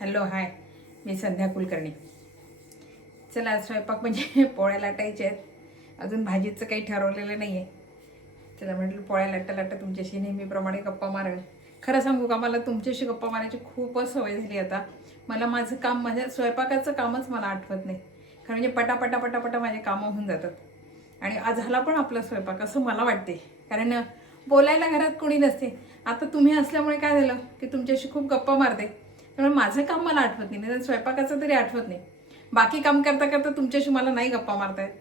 Hello hi, मी संध्या कुलकर्णी. चला आज स्वयंपाक म्हणजे पोळ्या लाटायच्या आहेत. अजून भाजीचं काही ठरवलेलं नाही आहे. चला म्हटलं पोळ्या लाटता लाटता तुमच्याशी नेहमीप्रमाणे गप्पा मारावे. खरं सांगू का, मला तुमच्याशी गप्पा मारायची खूपच सवय झाली आता. मला माझं काम, माझ्या स्वयंपाकाचं कामच मला आठवत नाही. कारण म्हणजे पटापटा पटापटा माझे कामं होऊन जातात. आणि आज झाला पण आपला स्वयंपाक असं मला वाटते. कारण बोलायला घरात कोणी नसते. आता तुम्ही असल्यामुळे काय झालं की तुमच्याशी खूप गप्पा मारते. त्यामुळे माझं काम मला आठवत नाही, नाही स्वयंपाकाचं तरी आठवत नाही. बाकी काम करता करता तुमच्याशी मला नाही गप्पा मारता येत.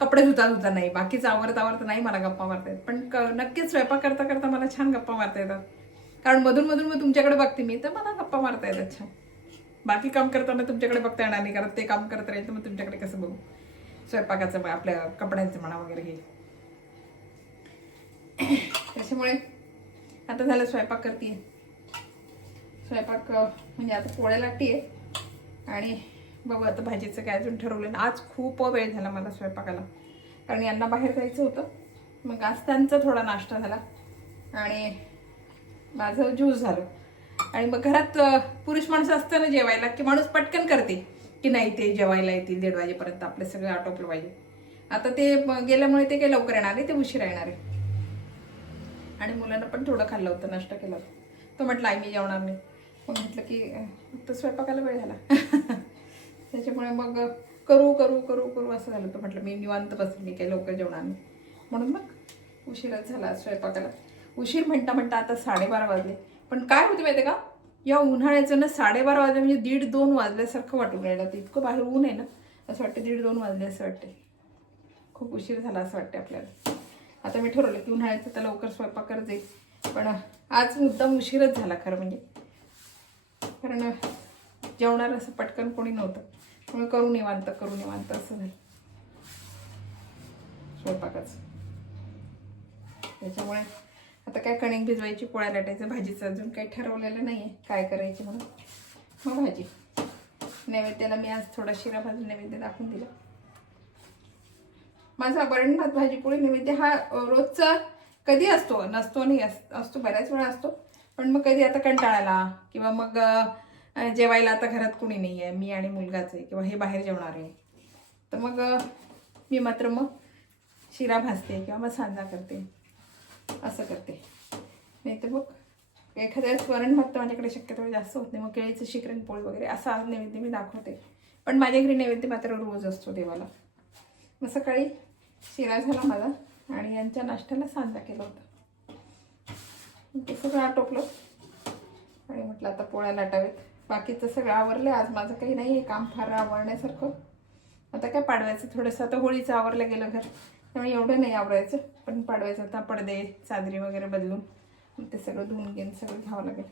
कपडे धुता धुता नाही, बाकीचं आवरता आवरता नाही मला गप्पा मारता येत. पण नक्कीच स्वयंपाक करता करता मला छान गप्पा मारता येतात. कारण मधून मधून मग तुमच्याकडे बघते मी, तर मला गप्पा मारता येतात छान. बाकी काम करताना तुमच्याकडे बघता येणार नाही, कारण ते काम करत राहील तर मग तुमच्याकडे कसं बघू. स्वयंपाकाचं मग आपल्या कपड्यांचं म्हणा वगैरे हे. त्याच्यामुळे आता झालं स्वयंपाक करते. स्वयंपाक म्हणजे आता पोळ्या लागते आणि बघू आता भाजीचं काय अजून ठरवलं ना. आज खूप वेळ झाला मला स्वयंपाकाला, कारण यांना बाहेर जायचं होतं. मग आज त्यांचा थोडा नाश्ता झाला आणि माझं ज्यूस झालं. आणि मग घरात पुरुष माणसं असतं ना जेवायला, की माणूस पटकन करते की नाही ते जेवायला येतील 1:30 वाजेपर्यंत आपलं सगळं आटोपलं पाहिजे. आता ते गेल्यामुळे ते काही लवकर येणार नाही, ते उशिरा येणार आहे. आणि मुलांना पण थोडं खाल्लं होतं, नाश्ता केला होता. तो म्हटलं आई मी जेवणार नाही. मग म्हटलं की तर स्वयंपाकाला वेळ झाला. त्याच्यामुळे मग करू करू करू करू असं झालं. तर म्हटलं मी निवांत बसले, मी काही लवकर जेवणार नाही. म्हणून मग उशीरच झाला स्वयंपाकाला. उशीर म्हणता म्हणता आता 12:30 वाजले. पण काय होते माहिती आहे का, या उन्हाळ्याचं ना 12:30 वाजले म्हणजे 1:30-2 वाजल्यासारखं वाटून राहिलं. तर इतकं बाहेर ऊन आहे ना, असं वाटतं 1:30-2 वाजले असं वाटते. खूप उशीर झाला असं वाटते आपल्याला. आता मी ठरवलं की उन्हाळ्याचं तर लवकर स्वयंपाक करत जाईल. पण आज मुद्दाम उशीरच झाला खरं म्हणजे. कारण जेवणार असं पटकन कोणी नव्हतं. त्यामुळे करू निवांत असं झालं स्वयंपाकाचं. त्याच्यामुळे आता काय कणिक भिजवायची, पोळ्या लाटायचं, भाजीचं अजून काही ठरवलेलं नाही आहे काय करायची म्हणून. मग भाजी नैवेद्याला मी आज थोडा शिरा भाजून नैवेद्य दाखवून दिला. माझा वरण भात भाजी पोळी नैवेद्य हा रोजचा कधी असतो नसतो नाही, असतो बऱ्याच वेळा असतो. पण मग कधी आता कंटाळाला किंवा मग जेवायला आता घरात कोणी नाही आहे, मी आणि मुलगाच आहे किंवा हे बाहेर जेवणार आहे, तर मग मी मात्र मग शिरा भाजते किंवा मग सांजा करते, असं करते. नाही तर मग एखाद्या वेळेस वरण भात तर माझ्याकडे शक्यतो जास्त होत नाही. मग केळीचं शिकरण पोळी वगैरे असा आज नैवेद्य मी दाखवते. पण माझ्या घरी नैवेद्य मात्र रोज असतो देवाला. मग सकाळी शिरा झाला माझा आणि यांच्या नाश्त्याला सांजा केला होता. ते सगळं आटोपलं आणि म्हटलं आता पोळ्या लाटावेत. बाकीचं सगळं आवरलं. आज माझं काही नाही आहे काम फार आवरण्यासारखं. आता काय पाडव्याचं थोडंसं, आता होळीचं आवरलं गेलं घर, त्यामुळे एवढं नाही आवरायचं. पण पाडव्याचं आता पडदे चादरी वगैरे बदलून ते सगळं धुवून घेऊन सगळं घ्यावं लागेल.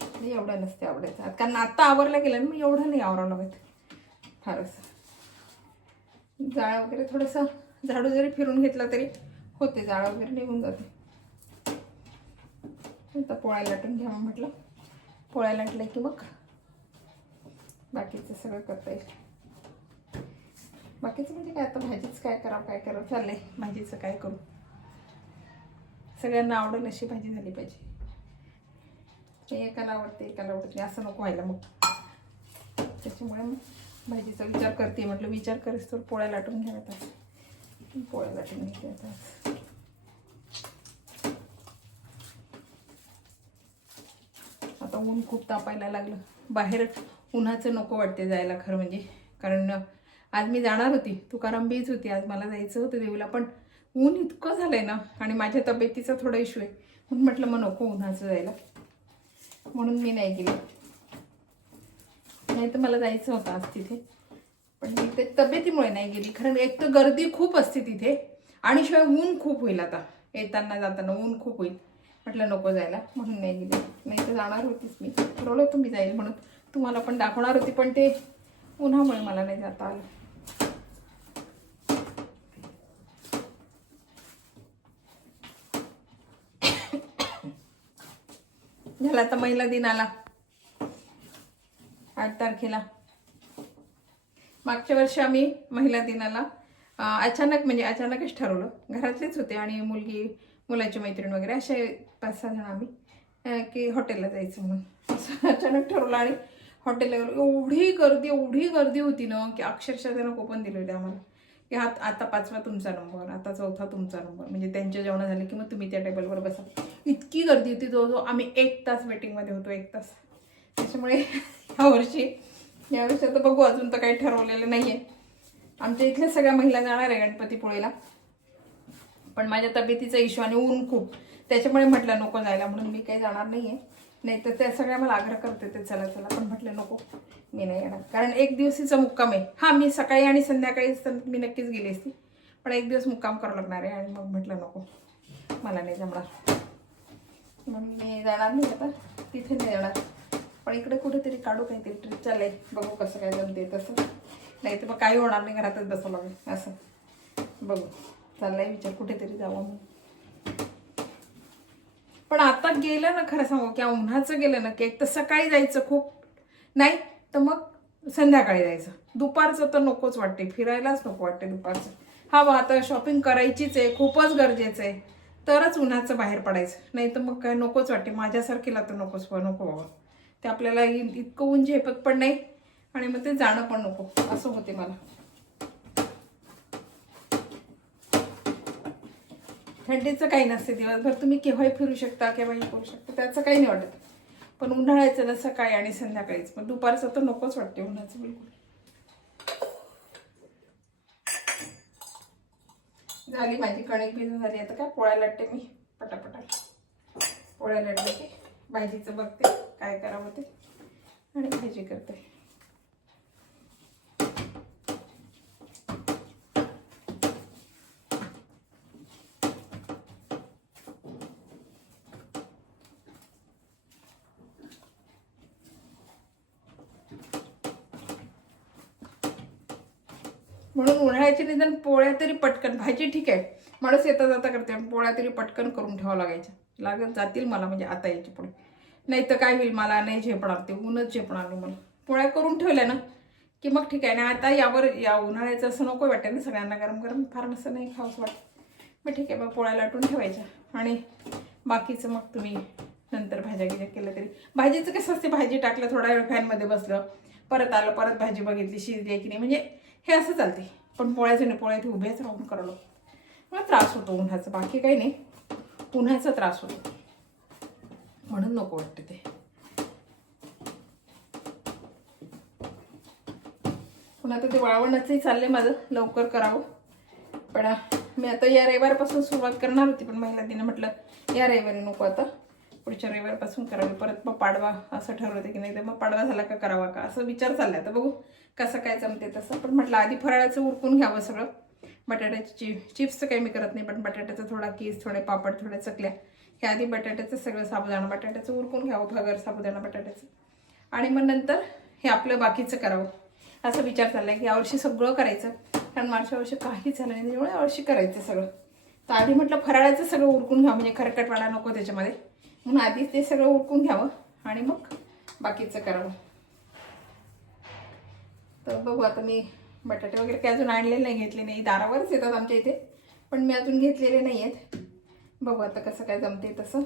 नाही एवढं नसते आवडायचं, कारण आता आवरलं गेलं ना, मग एवढं नाही आवरावं लागत फारच. जाळ वगैरे थोडंसं झाडू जरी फिरून घेतला तरी होते, जाळ वगैरे निघून जाते. आता पोळ्या लाटून घ्यावं म्हटलं. पोळ्या लाटल्या की मग बाकीचं सगळं करता येईल. बाकीचं म्हणजे काय, आता भाजीच काय करावं चाललंय. भाजीचं काय करू, सगळ्यांना आवडेल अशी भाजी झाली पाहिजे. एकाला आवडते एकाला आवडत नाही असं नको व्हायला. मग त्याच्यामुळे मग भाजीचा विचार करते. म्हटलं विचार करेस तर पोळ्या लाटून घ्याव्यात. पोळ्या लाटून घेते आता. आता ऊन खूप तापायला लागलं बाहेर. उन्हाचं नको वाटते जायला खरं म्हणजे. कारण आज मी जाणार होती, तुकाराम बीज होती, आज मला जायचं होतं देवीला. पण ऊन इतकं झालंय ना आणि माझ्या तब्येतीचा थोडा इश्यू आहे, म्हणून म्हटलं मग नको उन्हाचं जायला, म्हणून मी नाही गेले. नाही तर मला जायचं होतं आज तिथे, पण मी ते तब्येतीमुळे नाही गेली. खरं एक तर गर्दी खूप असते तिथे आणि शिवाय ऊन खूप होईल. आता येताना जाताना ऊन खूप होईल, म्हटलं नको जायला, म्हणून नाही गेली. नाही तर जाणार होतीच मी, ठरवलं होतं मी जाईल म्हणून, तुम्हाला पण दाखवणार होती. पण ते उन्हामुळे मला नाही जाता आलं. झाला आता महिला दिन आला 8 तारखेला. मागच्या वर्षी आम्ही महिला दिनाला अचानकच ठरवलं, घरातलेच होते आणि मुलाची मैत्रीण वगैरे असे 5-6 जण आम्ही की हॉटेलला जायचं म्हणून. असं अचानक ठरवलं आणि हॉटेलला गेलो. एवढी गर्दी होती ना की अक्षरशः त्यानं कोपन दिले होते आम्हाला की आता 5वा तुमचा नंबर, आता 4था तुमचा नंबर, म्हणजे त्यांच्या जेवण झाले की मग तुम्ही त्या टेबलवर बसा. इतकी गर्दी होती. जवळजवळ आम्ही 1 तास वेटिंगमध्ये होतो, 1 तास. त्याच्यामुळे यावर्षी आता बघू, अजून तर काही ठरवलेलं नाही आहे. आमच्या इथल्या सगळ्या महिला जाणार आहे गणपतीपुळेला, पण माझ्या तब्येतीचा इश्यू आणि ऊन खूप, त्याच्यामुळे म्हटलं नको जायला, म्हणून मी काही जाणार नाही आहे. नाही तर त्या सगळ्या मला आग्रह करते ते चला चला, पण म्हटलं नको, मी नाही येणार. कारण 1 दिवसीचा मुक्काम आहे. हां, मी सकाळी आणि संध्याकाळी मी नक्कीच गेली असती, पण 1 दिवस मुक्काम करावं लागणार आहे. आणि मग म्हटलं नको, मला नाही जमणार, म्हणून मी जाणार नाही आता, तिथे नाही जाणार. पण इकडे कुठेतरी काढू काहीतरी ट्रिप, चाललंय, बघू कसं काय जमते तसं. नाही तर मग काही होणार नाही, घरातच बसावं लागेल असं. बघू, चाललाय विचार कुठेतरी जावं म्हणून. पण आता गेलं ना, खरं सांगू की उन्हाचं गेलं ना की एक तर सकाळी जायचं खूप, नाही तर मग संध्याकाळी जायचं. दुपारचं तर नकोच वाटते, फिरायलाच नको वाटते दुपारचं. हा बा, आता शॉपिंग करायचीच आहे, खूपच गरजेचं आहे, तरच उन्हाचं बाहेर पडायचं. नाही तर मग काय नकोच वाटते. माझ्यासारखीला तर नको बाबा, ते आपल्याला इतकं ऊन झेपत पण नाही आणि मग ते जाणं पण नको, असं होते मला. थंडीचं काही नसते, दिवसभर तुम्ही केव्हाही फिरू शकता, केव्हाही करू शकता, त्याचं काही नाही वाटत. पण उन्हाळ्याचं ना सकाळी आणि संध्याकाळीच, पण दुपारचं तर नकोच वाटते उन्हाचं बिलकुल. झाली माझी कणिक भिजून झाली. आता काय पोळ्या लाटते मी पटापटा. पोळ्या लाटते की भाजीचं बघते काय करावं ते, आणि भाजी करते. म्हणून उन्हाळ्याची निदान पोळ्या तरी पटकन, भाजी ठीक आहे माणूस येता जाता करते, पोळ्या तरी पटकन करून ठेवावं लागत जातील मला, म्हणजे आता याची पुढे. नाही तर काय होईल, मला नाही झेपणार ते, ऊनच झेपणार नाही मला. पोळ्या करून ठेवल्या ना की मग ठीक आहे. आणि आता या उन्हाळ्याचं असं नको वाटतं ना सगळ्यांना, गरम गरम फार असं नाही खावंच वाटतं. मग ठीक आहे, मग पोळ्या लाटून ठेवायच्या आणि बाकीचं मग तुम्ही नंतर भाज्या केलं तरी. भाजीचं कसं असते, भाजी टाकलं, थोडा वेळ फॅनमध्ये बसलं, परत आलं, परत भाजी बघितली शिजली आहे की नाही, म्हणजे हे असं चालते. पण पोळ्याचे नाही, पोळ्या ते उभ्याच राहून करावं, मला त्रास होतो उन्हाचा, बाकी काही नाही, उन्हाचा त्रास होतो म्हणून नको वाटते ते. पुन्हा आता ते वाळवणाचंही चाललंय माझं, लवकर करावं. पण मी आता या रविवारपासून सुरुवात करणार होती, पण महिला दिनं म्हटलं या रविवारी नको, आता पुढच्या रविवारपासून करावी. परत मग पाडवा असं ठरवते की नाही तर मग पाडवा झाला का करावा का, असं विचार चाललाय. आता बघू कसं काय जमते तसं. पण म्हटलं आधी फराळाचं उरकून घ्यावं सगळं. बटाट्याची चिप्सचं काही मी करत नाही, पण बटाट्याचा थोडा कीस, थोडे पापड, थोड्या चकल्या, हे आधी बटाट्याचं सगळं साबुदाणा बटाट्याचं उरकून घ्यावं, भगर साबुदाणा बटाट्याचं, आणि मग नंतर हे आपलं बाकीचं करावं असं विचार चाललाय की यावर्षी सगळं करायचं. कारण मागच्या वर्षी काहीच झालं नाही, त्याच्यामुळे यावर्षी करायचं सगळं. तर आधी म्हटलं फराळाचं सगळं उरकून घ्यावं, म्हणजे खरकटवाडा नको त्याच्यामध्ये, म्हणून आधीच ते सगळं उरकून घ्यावं आणि मग बाकीचं करावं. तर बघू आता, मी बटाटे वगैरे काय अजून आणलेले नाही, घेतले नाही, दारावरच येतात आमच्या इथे, पण मी अजून घेतलेले नाही आहेत. बघू आता कसं काय जमते तसं.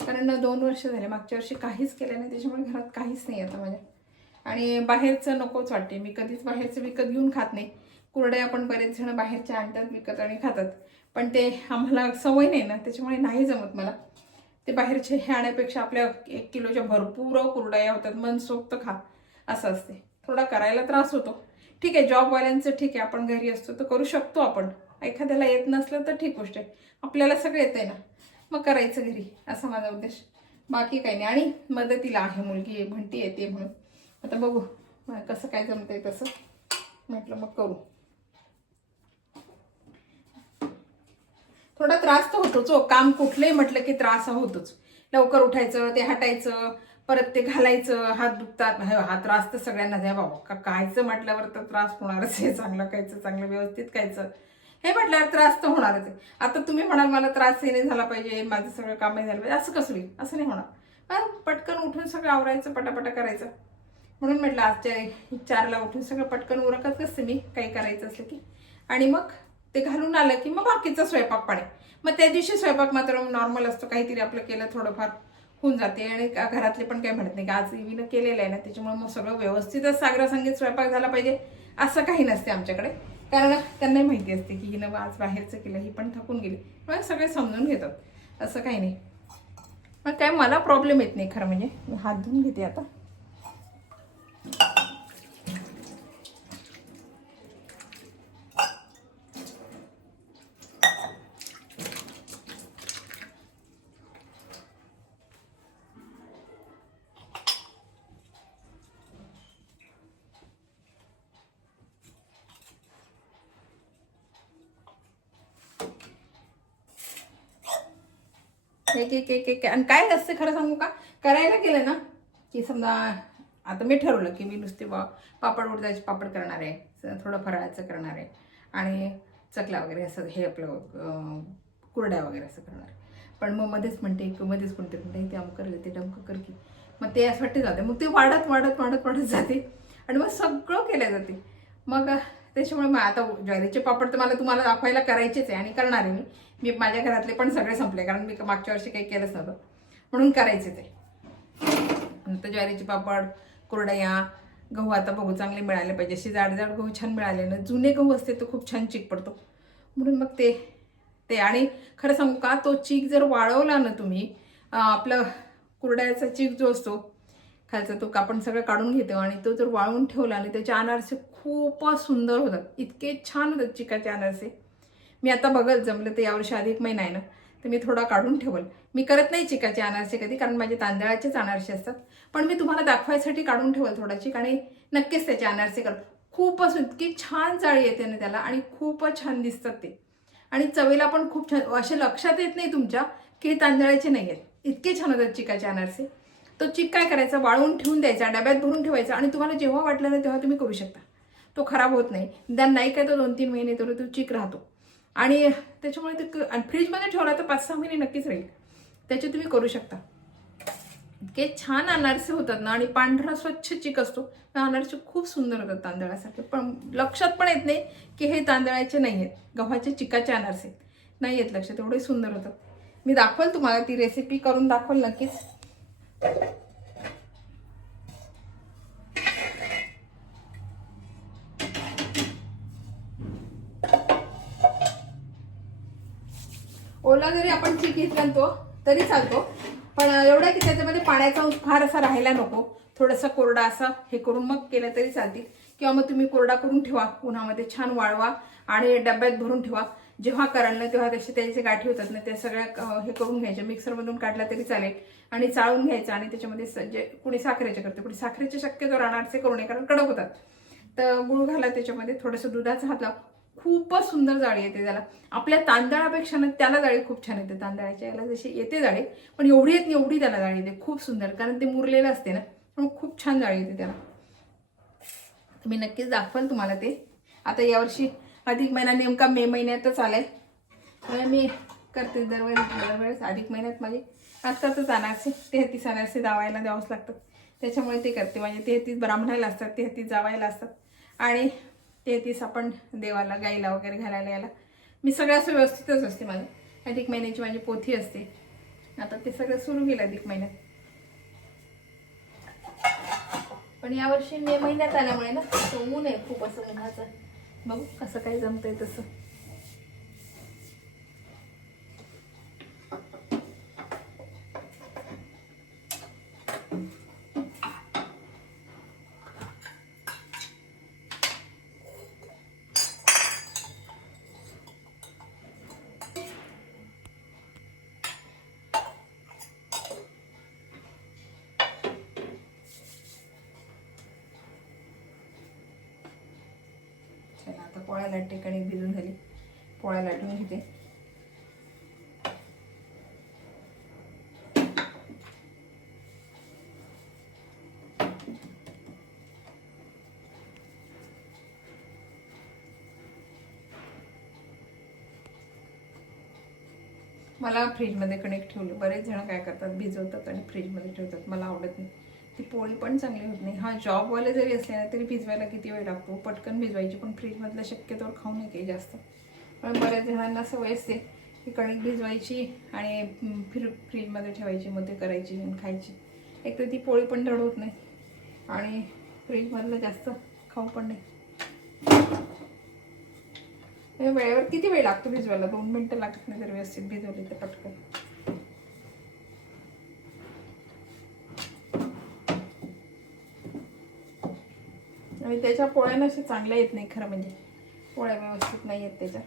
कारण 2 वर्ष झाले, मागच्या वर्षी काहीच केलं नाही, त्याच्यामुळे घरात काहीच नाही आता माझ्या. आणि बाहेरचं नकोच वाटते, मी कधीच बाहेरचं विकत घेऊन खात नाही. कुरड्या आपण बरेच जण बाहेरच्या आणतात विकत आणि खातात, पण ते आम्हाला सवय नाही ना, त्याच्यामुळे नाही जमत मला. ते बाहेरचे हे आणण्यापेक्षा आपल्या 1 किलोच्या भरपूर कुरड्या होतात, मनसोक्त खा असं असते. थोडा करायला त्रास होतो, ठीक आहे. जॉबवाल्यांचं ठीक आहे, आपण घरी असतो तर करू शकतो आपण. एखाद्याला येत नसलं तर ठीक गोष्ट आहे, आपल्याला सगळं येत आहे ना, मग करायचं घरी, असा माझा उद्देश, बाकी काही नाही. आणि मदतीला आहे मुलगी, म्हणती येते म्हणून. आता बघू कसं काय जमतंय तसं, म्हटलं मग करू. थोडा त्रास तर होतोच हो, काम कुठलंही म्हटलं की त्रास होतोच. लवकर उठायचं, ते हटायचं, परत ते घालायचं, हात दुखतात, हा त्रास तर सगळ्यांना द्या बाबा. खायचं म्हटल्यावर तर त्रास होणारच आहे, चांगलं खायचं, चांगलं व्यवस्थित खायचं, हे म्हटल्यावर त्रास तर होणारच आहे. आता तुम्ही म्हणाल मला त्रासही नाही झाला पाहिजे, माझं सगळं कामही झालं पाहिजे, असं कसं होईल, असं नाही होणार. पटकन उठून सगळं आवरायचं, पटापटा करायचं. म्हणून म्हटलं आजच्या 4ला उठून सगळं पटकन उरकत असते मी, काही करायचं असलं की, आणि मग ते घालून आलं की मग बाकीचा स्वयंपाक पाणी. मग त्या दिवशी स्वयंपाक मात्र नॉर्मल असतो, काहीतरी आपलं केलं थोडंफार होऊन जाते. आणि घरातले पण काही म्हणत नाही की आज इवीनं केलेलं आहे ना, त्याच्यामुळे मग सगळं व्यवस्थितच सागरासंगीत स्वयंपाक झाला पाहिजे असं काही नसते आमच्याकडे. कारण त्यांनाही माहिती असते की हिनं आज बाहेरचं केलं, ही पण थकून गेली, मग सगळे समजून घेतात, असं काही नाही. मग काय मला प्रॉब्लेम येत नाही खरं म्हणजे. मी हात धुवून घेते आता. एक आणि काय असते खरं सांगू का, करायला गेलं ना की समजा आता मी ठरवलं की मी नुसते पापड उडदाचे पापड करणार आहे, थोडं फराळाचं करणार आहे आणि चकला वगैरे असं हे आपलं कुरड्या वगैरे असं करणार आहे. पण मग मध्येच म्हणते की मध्येच कोणते म्हणते ते अमकं कर, ते डमकं कर की, मग ते असं वाटते जाते. मग ते वाढत वाढत वाढत वाढत जाते आणि मग सगळं केलं जाते. मग त्याच्यामुळे मग आता ज्वारीचे पापड तर मला तुम्हाला दाखवायला करायचेच आहे आणि करणार आहे मी माझ्या घरातले पण सगळे संपले, कारण मी मागच्या वर्षी काही केलंच नव्हतं म्हणून करायचेच आहे. नंतर ज्वारीचे पापड, कुरडया, गहू आता बघू चांगले मिळाले पाहिजे, असे जाड जाड गहू छान मिळाले ना. जुने गहू असते तर खूप छान चीक पडतो, म्हणून मग ते आणि खरं सांगू का, तो चीक जर वाळवला ना तुम्ही, आपलं कुरड्याचा चीक जो असतो खालचा तो आपण सगळं काढून घेतो आणि तो जर वाळवून ठेवला आणि त्याचे अनारसे खूपच सुंदर होतात, इतके छान होतात चिकाचे अनारसे. मी आता बघल जमलं तर यावर्षी अधिक महिना आहे ना, तर मी थोडा काढून ठेवल. मी करत नाही चिकाचे अनारसे कधी, कारण माझे तांदळाचेच अनारसे असतात, पण मी तुम्हाला दाखवायसाठी काढून ठेवल थोडा चिक आणि नक्कीच त्याचे अनारसे कर. खूपच इतकी छान जाळी येते ना त्याला आणि खूपच छान दिसतात ते, आणि चवीला पण खूप छान. असे लक्षात येत नाही तुमच्या की हे तांदळाचे नाही आहेत, इतके छान होतात चिकाचे अनारसे. तो चिक काय करायचा, वाळवून ठेवून द्यायचा, डब्यात भरून ठेवायचा आणि तुम्हाला जेव्हा वाटलं ना तेव्हा तुम्ही करू शकता. तो खराब होत नाही, निदान नाही काय तो 2-3 महिने तरी तो चिक राहतो. आणि त्याच्यामुळे ते फ्रीजमध्ये ठेवला तर 5-6 महिने नक्कीच राहील, त्याचे तुम्ही करू शकता. इतके छान अनारसे होतात ना, आणि पांढरा स्वच्छ चिक असतो. अनारसे खूप सुंदर होतात तांदळासारखे, पण लक्षात पण येत नाही की हे तांदळाचे नाही आहेत, गव्हाचे चिकाचे अनारसे नाही येत लक्षात, एवढे सुंदर होतात. मी दाखवल तुम्हाला, ती रेसिपी करून दाखवल नक्कीच. ओला जरी आपण चीक घेतला तो तरी चालतो, पण एवढं की त्याच्यामध्ये पाण्याचा अंश फार असा राहायला नको, थोडासा कोरडा असा हे करून मग केलं तरी चालतील. किंवा मग तुम्ही कोरडा करून ठेवा, उन्हामध्ये छान वाळवा आणि डब्यात भरून ठेवा. जेव्हा कराल ना तेव्हा त्याचे गाठी होतात ना, त्या सगळ्या हे करून घ्यायच्या, मिक्सरमधून काढला तरी चालेल आणि चाळून घ्यायचं. आणि त्याच्यामध्ये जे कुणी साखरेचे करते, कुणी साखरेचे शक्यतो अनारसे करू नये कारण कडक होतात. तर गुळ घाला त्याच्यामध्ये, थोडंसं दुधाचा हात लावा, खूपच सुंदर जाळी येते त्याला. आपल्या तांदळापेक्षा ना त्याला जाळी खूप छान येते, तांदळाच्या याला जशी येते जाळी पण एवढी येत नाही, एवढी त्याला जाळी येते, खूप सुंदर, कारण ते मुरलेलं असते ना, म्हणून खूप छान जाळी येते त्याला. मी नक्कीच दाखवाल तुम्हाला ते. आता यावर्षी अधिक महिना नेमका मे महिन्यातच आलाय, त्यामुळे मी करते दरवेळेस अधिक महिन्यात माझे असतातच अनारसे. 33 अनारसे जावायला द्यावंच लागतात, त्याच्यामुळे ते करते. माझे 33 ब्राह्मणाला असतात, 33 जावायला असतात आणि 33 आपण देवाला गाईला वगैरे घालायला यायला. मी सगळं असं व्यवस्थितच असते. माझं अधिक महिन्याची माझी पोथी असते. आता ते सगळं सुरू केलं अधिक महिन्यात, पण यावर्षी मे महिन्यात आल्यामुळे ना ऊन आहे खूप असं उन्हाचं. बघू कसं काय जमतंय तसं. आता पोळ्या लाटते, कणिक भिजून झाली, पोळ्या लाटून घेते. मला फ्रीजमध्ये कणिक ठेवलं, बरेच जण काय करतात भिजवतात आणि फ्रीजमध्ये ठेवतात, मला आवडत नाही. ती पोळी पण चांगली होत नाही. हा जॉबवाले जरी असले ना तरी भिजवायला किती वेळ लागतो, पटकन भिजवायची, पण फ्रीजमधलं शक्यतोवर खाऊ नये काही जास्त, पण बऱ्याच जणांना सवय असते की कणिक भिजवायची आणि फ्रीजमध्ये ठेवायची, मग ते करायची आणि खायची. एक तर ती पोळी पण धड होत नाही आणि फ्रीजमधलं जास्त खाऊ पण नाही. वेळेवर किती वेळ लागतो भिजवायला? 2 मिनिटं लागत नाही जर व्यवस्थित भिजवली तर पटकन. आणि त्याच्या पोळ्या अशा चांगल्या येत नाही खरं म्हणजे, पोळ्या व्यवस्थित नाही येत त्याच्या.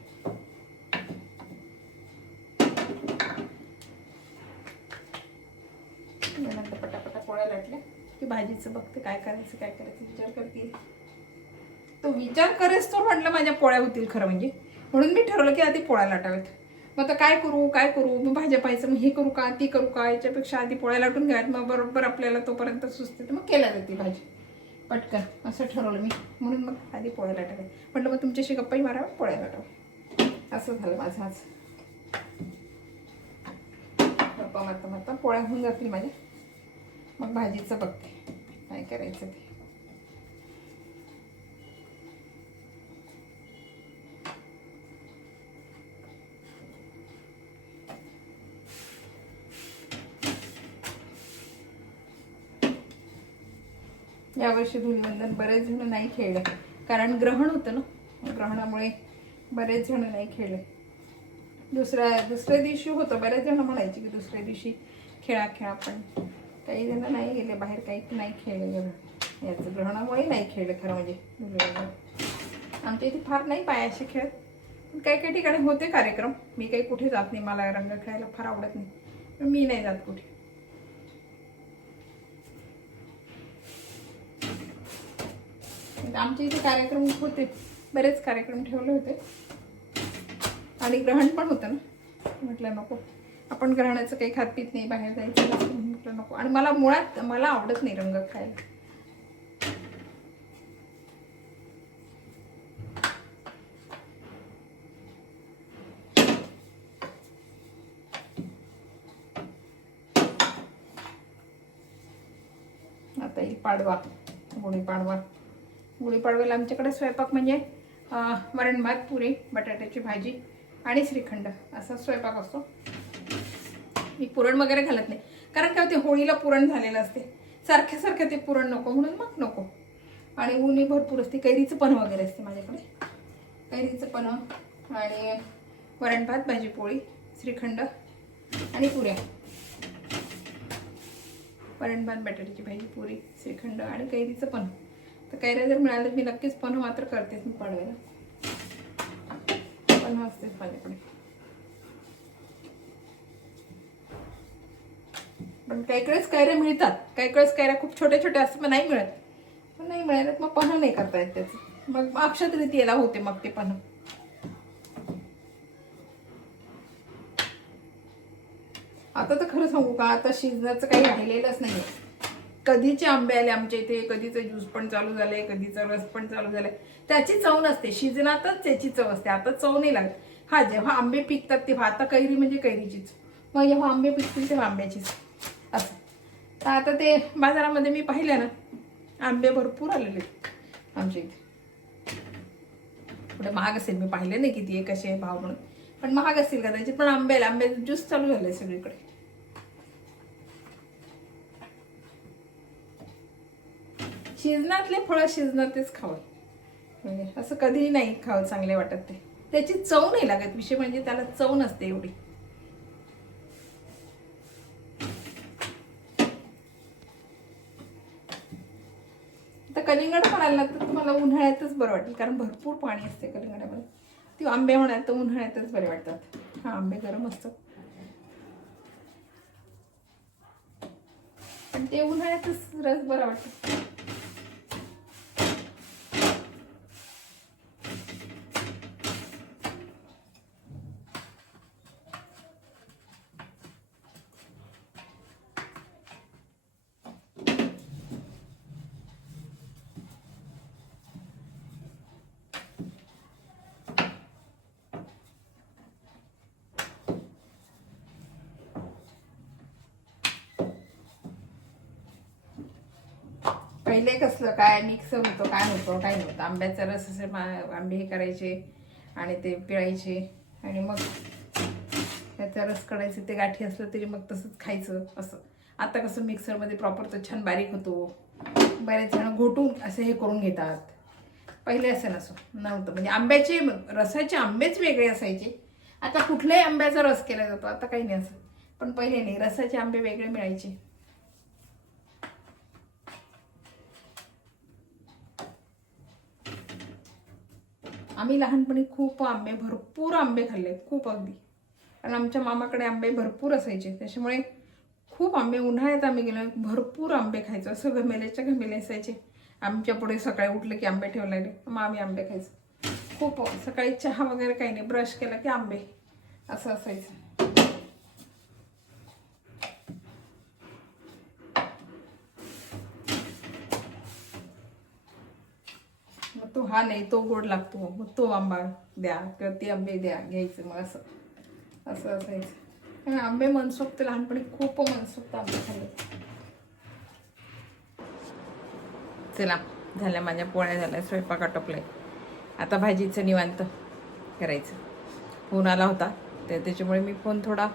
नंतर पटापटा पोळ्या लाटल्या की भाजीचं बघते काय करायचं विचार करते. तो विचार करेस तो म्हटलं माझ्या पोळ्या होतील खरं म्हणजे, म्हणून मी ठरवलं की आधी पोळ्या लाटाव्यात. मग आता काय करू मग भाज्या पाहायचं, मग हे करू का ती करू का, याच्यापेक्षा आधी पोळ्या लाटून घ्यायत, मग बरोबर आपल्याला तोपर्यंत सुचते तर मग केल्या जाते भाजी पटकन, असं ठरवलं मी. म्हणून मग आधी पोळ्या लाटाव्या म्हटलं, मग तुमच्याशी गप्पाही माराव्या पोळ्या लाटाव्या. असं झालं माझं आज. गप्पा मारता पोळ्या होऊन जातील माझ्या, मग भाजीचं बघते काय करायचं ते. यावर्षी धुलिवंदन बरेच जण नाही खेळले, कारण ग्रहण होतं ना, ग्रहणामुळे बरेच जण नाही खेळले. दुसऱ्या दिवशी होतं, बरेच जण म्हणायचे की दुसऱ्या दिवशी खेळा, पण काही जण नाही गेले बाहेर, काही नाही खेळले. याचं ग्रहणामुळे नाही खेळले खरं म्हणजे धुलिवंदन. आमच्या इथे फार नाही पायाशी खेळत, पण काही ठिकाणी होते कार्यक्रम. मी काही कुठे जात नाही, मला रंग खेळायला फार आवडत नाही, पण मी नाही जात कुठे. आमच्या इथे कार्यक्रम होते, बरेच कार्यक्रम ठेवले होते आणि ग्रहण पण होतं ना. म्हटलं नको, आपण ग्रहणाचं काही खात पीत नाही, बाहेर जायचं म्हटलं नको. आणि मला आवडत नाही रंग खायला. आता येईल पाडवा, गुढीपाडव्याला आमच्याकडे स्वयंपाक म्हणजे वरण भात, पुरी, बटाट्याची भाजी आणि श्रीखंड असा स्वयंपाक असतो. मी पुरण वगैरे घालत नाही, कारण काय होते होळीला पुरण झालेलं असते, सारखं ते पुरण नको म्हणून मग नको. आणि ऊनही भरपूर असते. कैरीचं पण वगैरे असते माझ्याकडे, कैरीचं पण आणि वरण भात, भाजी पोळी, श्रीखंड आणि पुऱ्या. वरण भात, बटाट्याची भाजी, पुरी, श्रीखंड आणि कैरीचं पण. तर कैऱ्या जर मिळालं मी नक्कीच पण मात्र करतेच मी पाडव्याला, पण असतेच माझ्याकडे. पण काही वेळेस कैऱ्या मिळतात, काही वेळेस कैऱ्या खूप छोट्या असतात, मग नाही मिळत. पण नाही मिळाल्यात मग पन्ह नाही करता येत त्याचं, मग अक्षय तृतीयेला होते मग ते पन्ह. आता तर खरं सांगू का, आता शिजण्याचं काही राहिलेलंच नाही. कधीचे आंबे आले आमच्या इथे, कधीचं ज्यूस पण चालू झालंय, कधीचं रस पण चालू झालंय. त्याची चव नसते, शिजनातच त्याची चव असते. आता चव नाही लागत. हा, जेव्हा आंबे पिकतात तेव्हा, आता कैरी म्हणजे कैरीचीच, मग जेव्हा आंबे पिकतील तेव्हा आंब्याचीच असं. तर आता ते बाजारामध्ये मी पाहिलं ना, आंबे भरपूर आलेले आमच्या इथे. कुठे महाग असेल, मी पाहिले नाही किती आहे, कसे आहे भाव म्हणून, पण महाग असतील कदाचित. पण आंब्याचं ज्यूस चालू झालंय सगळीकडे. शिजनातले फळं शिजनातच खावं, म्हणजे असं कधीही नाही खावं चांगले वाटत ते. त्याची चव नाही लागत. विषय म्हणजे त्याला चव नसते एवढी. तर कलिंगड म्हणाल ना तर तुम्हाला उन्हाळ्यातच बरं वाटेल, कारण भरपूर पाणी असते कलिंगडामध्ये. ती आंबे म्हणाल तर उन्हाळ्यातच बरे वाटतात. हा, आंबे गरम असतात, पण ते उन्हाळ्यातच रस बरा वाटतो. पहिले कसलं काय मिक्स होतं, काय नव्हतं. आंब्याचा रस असे आंबे हे करायचे आणि ते पिळायचे आणि मग त्याचा रस काढायचे. ते गाठी असलं तरी मग तसंच खायचं असं. आता कसं मिक्सरमध्ये प्रॉपर तो छान बारीक होतो. बरेच जण घोटून असे हे करून घेतात. पहिले असं नव्हतं. म्हणजे आंब्याचे रसाचे आंबेच वेगळे असायचे. आता कुठल्याही आंब्याचा रस केला जातो, आता काही नाही असं. पण पहिले नाही, रसाचे आंबे वेगळे मिळायचे. आम्ही लहानपणी खूप आंबे, भरपूर आंबे खाल्ले, खूप अगदी. कारण आमच्या मामाकडे आंबे भरपूर असायचे, त्याच्यामुळे खूप आंबे. उन्हाळ्यात आम्ही गेलो भरपूर आंबे खायचो. असं घमेल्याच्या घमेले असायचे आमच्या पुढे. सकाळी उठले की आंबे ठेवलेले, मग आम्ही आंबे खायचो. खूप सकाळी चहा वगैरे काही नाही, ब्रश केला की आंबे असं असायचं. मग तो हा नाही, तो गोड लागतो, मग तो आंबा द्या किंवा ते आंबे द्या घ्यायचं. मग असं असं असायचं. आंबे मनसोक्त लहानपणी खूप मनसोक्त आंबे खाल्ले. चला, झाल्या माझ्या पोळ्या झाल्या, स्वयंपाक आटोपलाय. आता भाजीचं निवांत करायचं. फोन आला होता त्याच्यामुळे मी फोन थोडा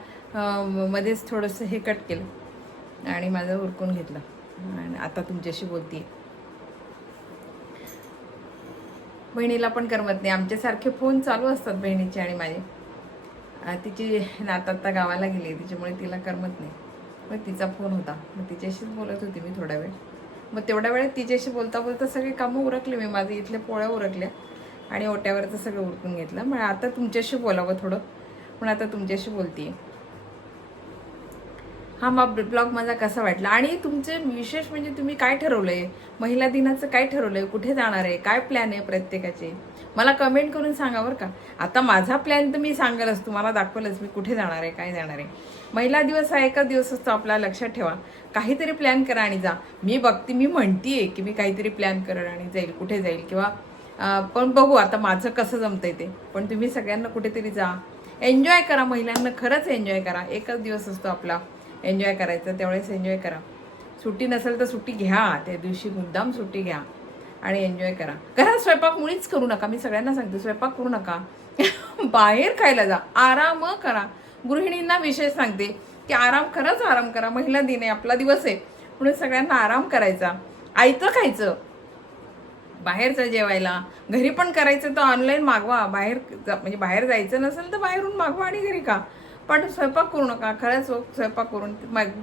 मध्येच थोडंसं हे कट केलं आणि माझं उरकून घेतलं आणि आता तुमच्याशी बोलते. बहिणीला पण करमत नाही, आमच्यासारखे फोन चालू असतात बहिणीचे आणि माझे. तिची नात आता गावाला गेली, त्याच्यामुळे तिला करमत नाही. मग तिचा फोन होता, मग तिच्याशीच बोलत होती मी थोडा वेळ. मग तेवढ्या वेळेत तिच्याशी बोलता बोलता सगळे कामं उरकले मी. माझे इथल्या पोळ्या उरकल्या आणि ओट्यावरचं सगळं उरकून घेतलं. मग आता तुमच्याशी बोलावं थोडं, पण आता तुमच्याशी बोलते. हा मग ब्लॉग माझा कसा वाटला आणि तुमचे विशेष म्हणजे तुम्ही काय ठरवलंय, महिला दिनाचं काय ठरवलंय, कुठे जाणार आहे, काय प्लॅन आहे प्रत्येकाचे, मला कमेंट करून सांगा बरं का. आता माझा प्लॅन तर मी सांगेलच, तुम्हाला दाखवलंच मी कुठे जाणार आहे, काय जाणार आहे. महिला दिवस हा एकच दिवस असतो आपला, लक्षात ठेवा. काहीतरी प्लॅन करा आणि जा. मी म्हणतीये की मी काहीतरी प्लॅन करेन आणि जाईल, कुठे जाईल किंवा पण बघू आता माझं कसं जमतंय ते. पण तुम्ही सगळ्यांना कुठेतरी जा, एन्जॉय करा. महिलांना खरंच एन्जॉय करा. एकच दिवस असतो आपला एन्जॉय करायचं, त्यावेळेस एन्जॉय करा. सुट्टी नसेल तर सुट्टी घ्या, त्या दिवशी मुद्दाम सुट्टी घ्या आणि एन्जॉय करा. घरात स्वयंपाक मुळीच करू नका. मी सगळ्यांना सांगते, स्वयंपाक करू नका. बाहेर खायला जा, आराम करा. गृहिणींना विशेष सांगते की खरंच आराम करा. महिला दिन आहे, आपला दिवस आहे, म्हणून सगळ्यांना आराम करायचा. आयतं खायचं, बाहेरचं जेवायला. घरी पण करायचं तर ऑनलाईन मागवा. म्हणजे बाहेर जायचं नसेल तर बाहेरून मागवा आणि घरी खा. पण स्वयंपाक करू नका. खरंच स्वयंपाक करून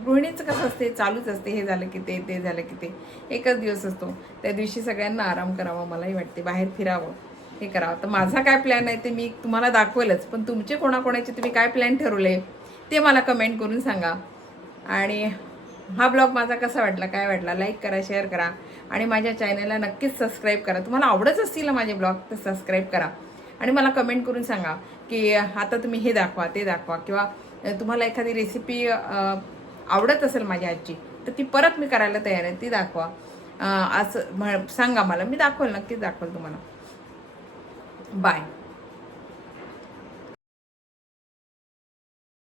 गृहिणीचं कसं असते, चालूच असते, हे झालं की ते झालं की ते. एकच दिवस असतो, त्या दिवशी सगळ्यांना आराम करावा. मलाही वाटते बाहेर फिरावं, हे करावं. तर माझा काय प्लॅन आहे ते मी तुम्हाला दाखवेलच. पण तुमचे कोणाकोणाचे तुम्ही काय प्लॅन ठरवले ते मला कमेंट करून सांगा. आणि हा ब्लॉग माझा कसा वाटला, काय वाटला, लाईक करा, शेअर करा आणि माझ्या चॅनलला नक्कीच सबस्क्राईब करा. तुम्हाला आवडत असतील माझे ब्लॉग तर सबस्क्राईब करा आणि मला कमेंट करून सांगा की आता तुम्ही हे दाखवा, ते दाखवा, किंवा तुम्हाला एखादी रेसिपी आवडत असेल माझ्या हातची तर ती परत मी करायला तयार आहे, ती दाखवा. असं सांगा मला, मी दाखवेल, नक्कीच दाखवेल तुम्हाला. बाय.